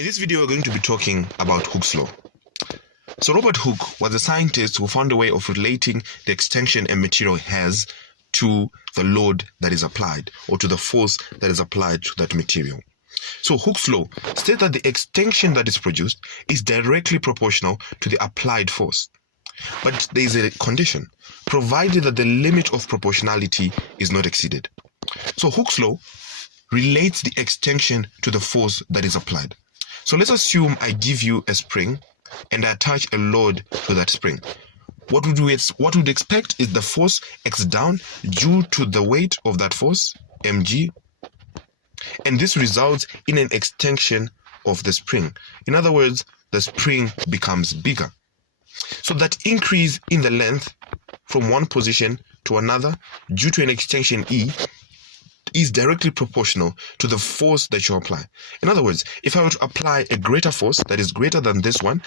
In this video, we're going to be talking about Hooke's law. So Robert Hooke was a scientist who found a way of relating the extension a material has to the load that is applied, or to the force that is applied to that material. So Hooke's law states that the extension that is produced is directly proportional to the applied force. But there is a condition, provided that the limit of proportionality is not exceeded. So Hooke's law relates the extension to the force that is applied. So let's assume I give you a spring and I attach a load to that spring. What would expect is the force X down due to the weight of that force, mg, and this results in an extension of the spring. In other words, the spring becomes bigger. So that increase in the length from one position to another due to an extension E is directly proportional to the force that you apply. In other words, if I were to apply a greater force that is greater than this one,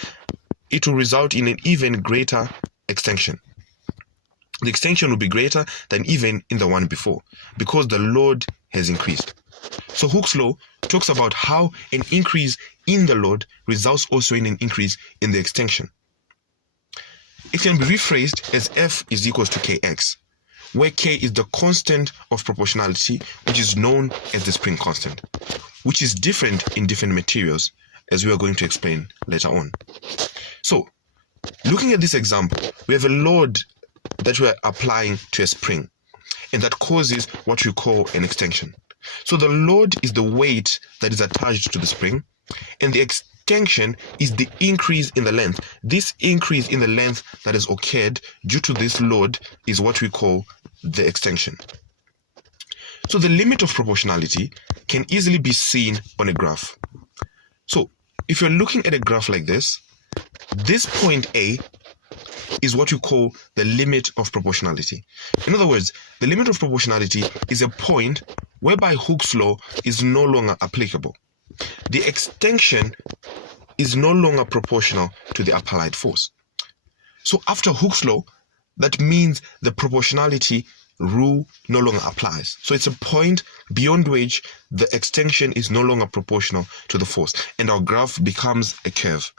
it will result in an even greater extension. The extension will be greater than even in the one before because the load has increased. So Hooke's law talks about how an increase in the load results also in an increase in the extension. It can be rephrased as F is equals to Kx, where K is the constant of proportionality, which is known as the spring constant, which is different in different materials, as we are going to explain later on. So, looking at this example, we have a load that we are applying to a spring, and that causes what we call an extension. So the load is the weight that is attached to the spring, and the extension is the increase in the length. This increase in the length that has occurred due to this load is what we call the extension. So the limit of proportionality can easily be seen on a graph. So if you're looking at a graph like this point A is what you call the limit of proportionality. In other words, the limit of proportionality is a point whereby Hooke's law is no longer applicable. The extension is no longer proportional to the applied force. So after Hooke's law, that means the proportionality rule no longer applies. So it's a point beyond which the extension is no longer proportional to the force, and our graph becomes a curve.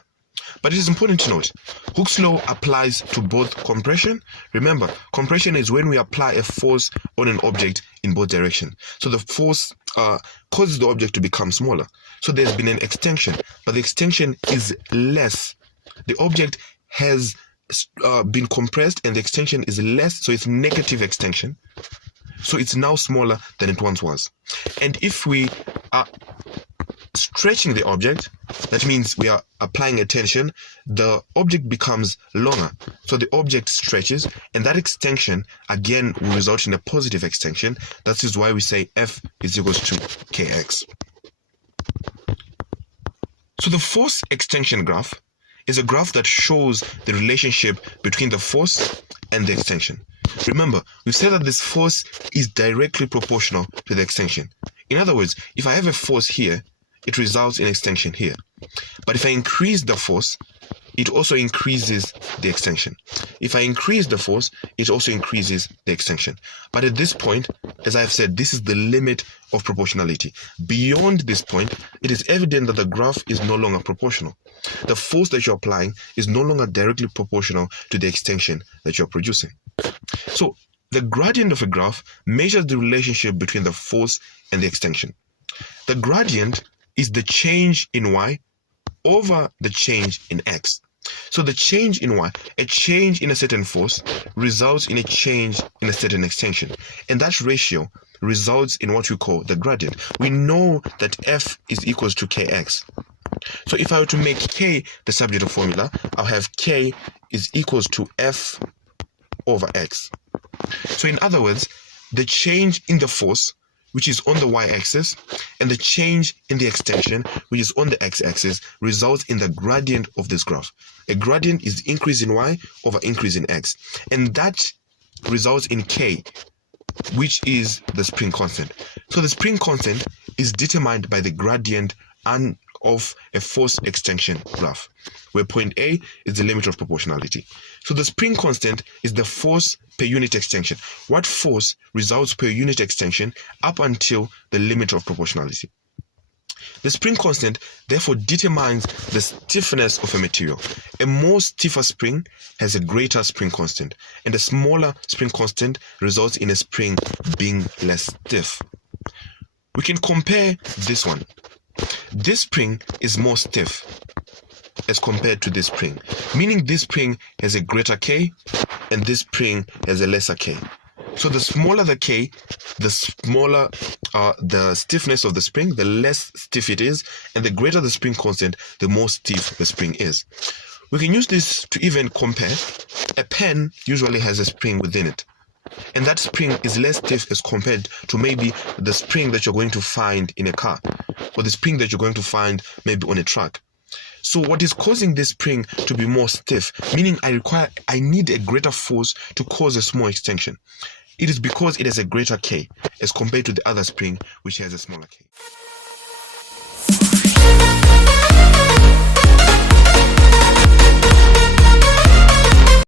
But it is important to note, Hooke's law applies to both compression. Remember, compression is when we apply a force on an object in both directions. So the force causes the object to become smaller. So there's been an extension, but the extension is less. The object has been compressed and the extension is less, so it's negative extension. So it's now smaller than it once was. And if we are stretching the object, that means we are applying a tension, the object becomes longer. So the object stretches, and that extension again will result in a positive extension. That is why we say F is equals to Kx. So the force extension graph is a graph that shows the relationship between the force and the extension. Remember, we've said that this force is directly proportional to the extension. In other words, if I have a force here, it results in extension here. But if I increase the force, it also increases the extension. If I increase the force, it also increases the extension. But at this point, as I've said, this is the limit of proportionality. Beyond this point, it is evident that the graph is no longer proportional. The force that you're applying is no longer directly proportional to the extension that you're producing. So the gradient of a graph measures the relationship between the force and the extension. The gradient is the change in y over the change in x. So the change in y, a change in a certain force, results in a change in a certain extension. And that ratio results in what we call the gradient. We know that F is equals to Kx. So if I were to make K the subject of formula, I'll have K is equals to F over X. So in other words, the change in the force, which is on the y-axis, and the change in the extension, which is on the x-axis, results in the gradient of this graph. A gradient is increase in y over increase in x. And that results in K, which is the spring constant. So the spring constant is determined by the gradient of a force extension graph, where point A is the limit of proportionality. So the spring constant is the force per unit extension. What force results per unit extension up until the limit of proportionality. The spring constant therefore determines the stiffness of a material. A more stiffer spring has a greater spring constant, and a smaller spring constant results in a spring being less stiff. We can compare this one. This spring is more stiff as compared to this spring, meaning this spring has a greater K and this spring has a lesser K. So the smaller the K, the smaller the stiffness of the spring, the less stiff it is, and the greater the spring constant, the more stiff the spring is. We can use this to even compare. A pen usually has a spring within it, and that spring is less stiff as compared to maybe the spring that you're going to find in a car, or the spring that you're going to find maybe on a truck. So what is causing this spring to be more stiff, meaning I need a greater force to cause a small extension? It is because it has a greater K as compared to the other spring which has a smaller K.